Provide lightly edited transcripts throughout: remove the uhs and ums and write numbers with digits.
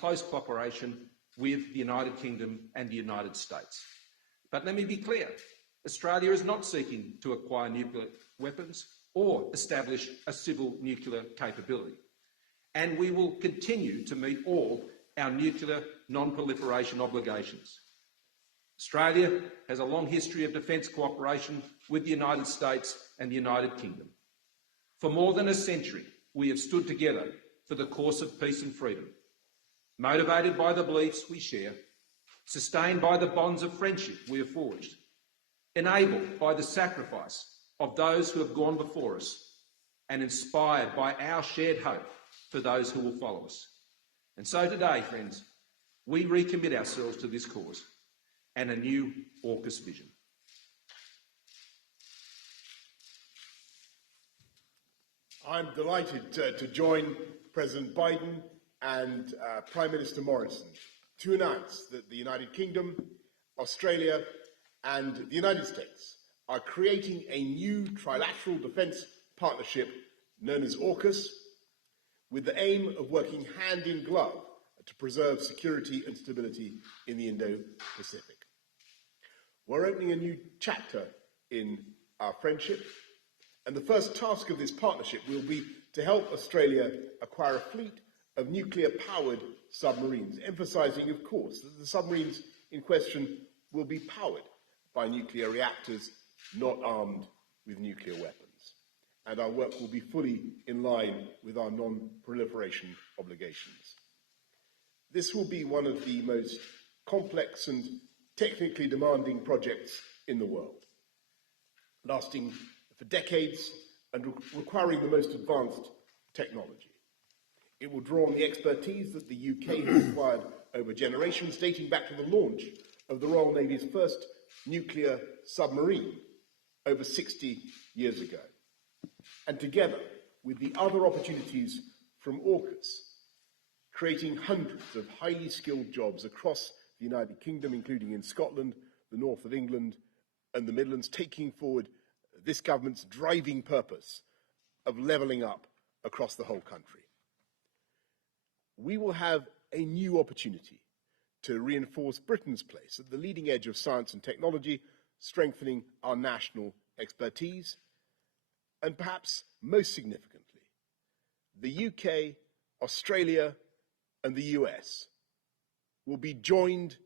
close cooperation with the United Kingdom and the United States. But let me be clear, Australia is not seeking to acquire nuclear weapons or establish a civil nuclear capability. And we will continue to meet all our nuclear non-proliferation obligations. Australia has a long history of defence cooperation with the United States and the United Kingdom. For more than a century, we have stood together for the cause of peace and freedom, motivated by the beliefs we share, sustained by the bonds of friendship we have forged, enabled by the sacrifice of those who have gone before us, and inspired by our shared hope for those who will follow us. And so today, friends, we recommit ourselves to this cause and a new AUKUS vision. I'm delighted to join President Biden and Prime Minister Morrison to announce that the United Kingdom, Australia and the United States are creating a new trilateral defence partnership known as AUKUS, with the aim of working hand in glove to preserve security and stability in the Indo-Pacific. We're opening a new chapter in our friendship, and the first task of this partnership will be to help Australia acquire a fleet of nuclear-powered submarines, emphasising, of course, that the submarines in question will be powered by nuclear reactors, not armed with nuclear weapons. And our work will be fully in line with our non-proliferation obligations. This will be one of the most complex and technically demanding projects in the world, lasting for decades and requiring the most advanced technology. It will draw on the expertise that the UK has acquired over generations, dating back to the launch of the Royal Navy's first nuclear submarine over 60 years ago. And together with the other opportunities from AUKUS, creating hundreds of highly skilled jobs across the United Kingdom, including in Scotland, the north of England and the Midlands, taking forward this government's driving purpose of levelling up across the whole country. We will have a new opportunity to reinforce Britain's place at the leading edge of science and technology, strengthening our national expertise, and perhaps most significantly, the UK, Australia, and the US will be joined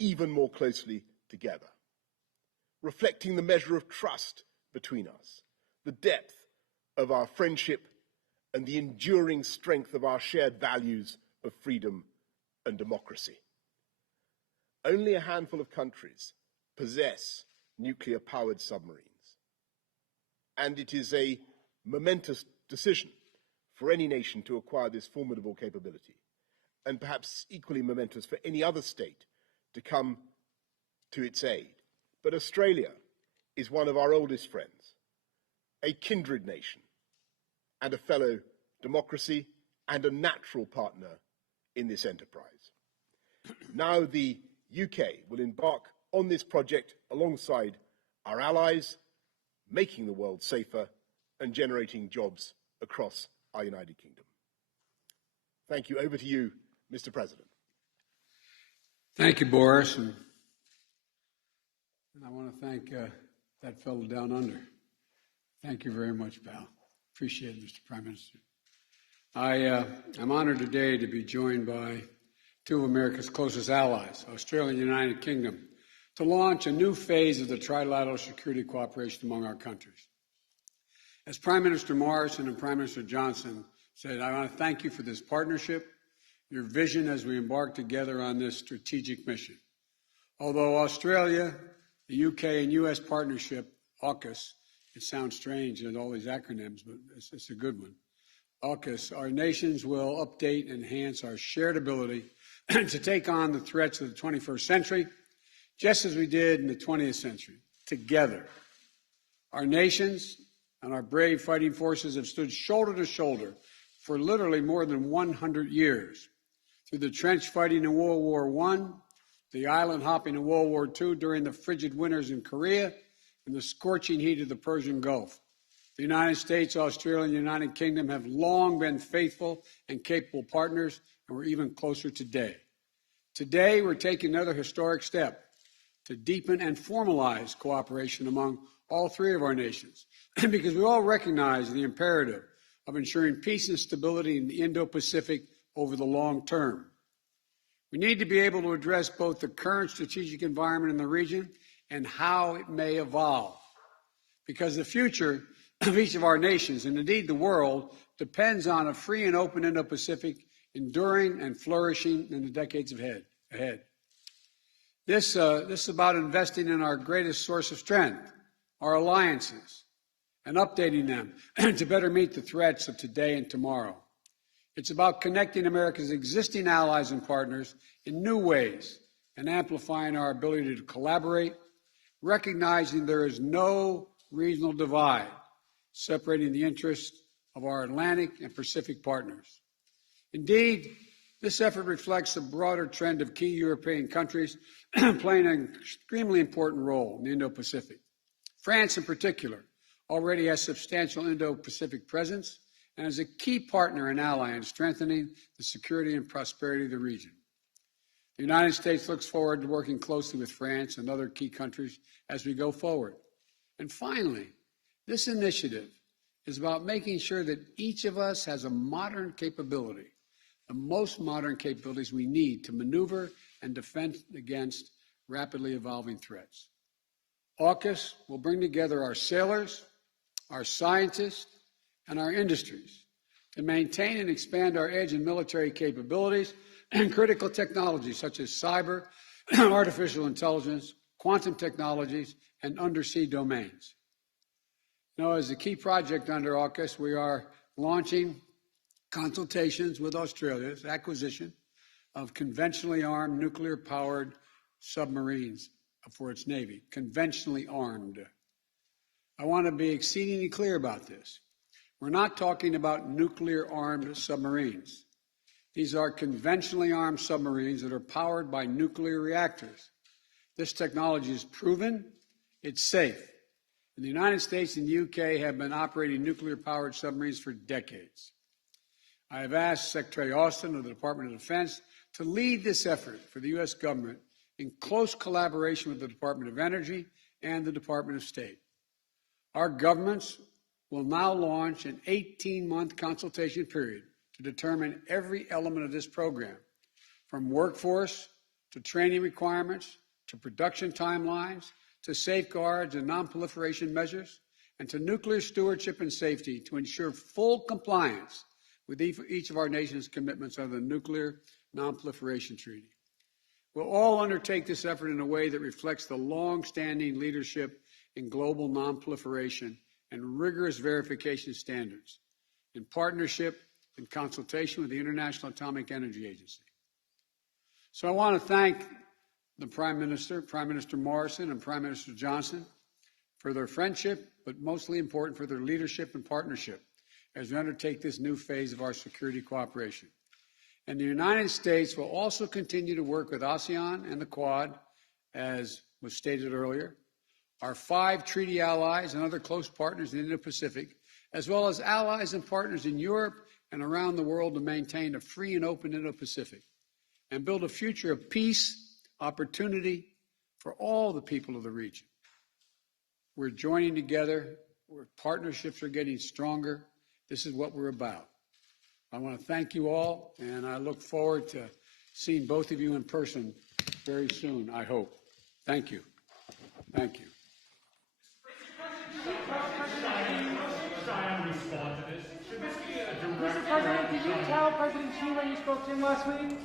even more closely together, reflecting the measure of trust between us, the depth of our friendship, and the enduring strength of our shared values of freedom and democracy. Only a handful of countries possess nuclear-powered submarines, and it is a momentous decision for any nation to acquire this formidable capability, and perhaps equally momentous for any other state to come to its aid. But Australia is one of our oldest friends, a kindred nation, and a fellow democracy, and a natural partner in this enterprise. Now the UK will embark on this project alongside our allies, making the world safer and generating jobs across our United Kingdom. Thank you. Over to you, Mr. President. Thank you, Boris. And I want to thank that fellow down under. Thank you very much, pal. Appreciate it, Mr. Prime Minister. I'm honored today to be joined by two of America's closest allies, Australia and the United Kingdom, to launch a new phase of the trilateral security cooperation among our countries. As Prime Minister Morrison and Prime Minister Johnson said, I want to thank you for this partnership, your vision as we embark together on this strategic mission. Although Australia, the UK and US partnership, AUKUS, it sounds strange in all these acronyms, but it's a good one. AUKUS, our nations will update and enhance our shared ability to take on the threats of the 21st century, just as we did in the 20th century, together. Our nations and our brave fighting forces have stood shoulder to shoulder for literally more than 100 years. Through the trench fighting in World War I, the island hopping in World War II during the frigid winters in Korea, and the scorching heat of the Persian Gulf. The United States, Australia, and the United Kingdom have long been faithful and capable partners, and we're even closer today. Today, we're taking another historic step to deepen and formalize cooperation among all three of our nations, because we all recognize the imperative of ensuring peace and stability in the Indo-Pacific over the long term. We need to be able to address both the current strategic environment in the region and how it may evolve, because the future of each of our nations, and indeed the world, depends on a free and open Indo-Pacific enduring and flourishing in the decades ahead. This is about investing in our greatest source of strength, our alliances, and updating them to better meet the threats of today and tomorrow. It's about connecting America's existing allies and partners in new ways and amplifying our ability to collaborate, recognizing there is no regional divide separating the interests of our Atlantic and Pacific partners. Indeed, this effort reflects the broader trend of key European countries playing an extremely important role in the Indo-Pacific. France, in particular, already has substantial Indo-Pacific presence and is a key partner and ally in strengthening the security and prosperity of the region. The United States looks forward to working closely with France and other key countries as we go forward. And finally, this initiative is about making sure that each of us has a modern capability, the most modern capabilities we need to maneuver and defend against rapidly evolving threats. AUKUS will bring together our sailors, our scientists, and our industries to maintain and expand our edge and military capabilities and critical technologies such as cyber, artificial intelligence, quantum technologies, and undersea domains. Now, as a key project under AUKUS, we are launching consultations with Australia's acquisition of conventionally armed nuclear-powered submarines for its Navy, conventionally armed. I want to be exceedingly clear about this. We're not talking about nuclear-armed submarines. These are conventionally armed submarines that are powered by nuclear reactors. This technology is proven, it's safe. And the United States and the UK have been operating nuclear-powered submarines for decades. I have asked Secretary Austin of the Department of Defense to lead this effort for the U.S. government in close collaboration with the Department of Energy and the Department of State. Our governments will now launch an 18-month consultation period to determine every element of this program, from workforce to training requirements to production timelines to safeguards and non-proliferation measures and to nuclear stewardship and safety to ensure full compliance with each of our nation's commitments under the Nuclear Non-Proliferation Treaty. We'll all undertake this effort in a way that reflects the long-standing leadership in global non-proliferation and rigorous verification standards in partnership and consultation with the International Atomic Energy Agency. So I want to thank the Prime Minister Morrison and Prime Minister Johnson for their friendship, but mostly important for their leadership and partnership as we undertake this new phase of our security cooperation. And the United States will also continue to work with ASEAN and the Quad, as was stated earlier, our 5 treaty allies and other close partners in the Indo-Pacific, as well as allies and partners in Europe and around the world to maintain a free and open Indo-Pacific and build a future of peace, opportunity for all the people of the region. We're joining together, where partnerships are getting stronger. This is what we're about. I want to thank you all, and I look forward to seeing both of you in person very soon, I hope. Thank you. Thank you. Mr. President, did you tell President Xi when you spoke to him last week?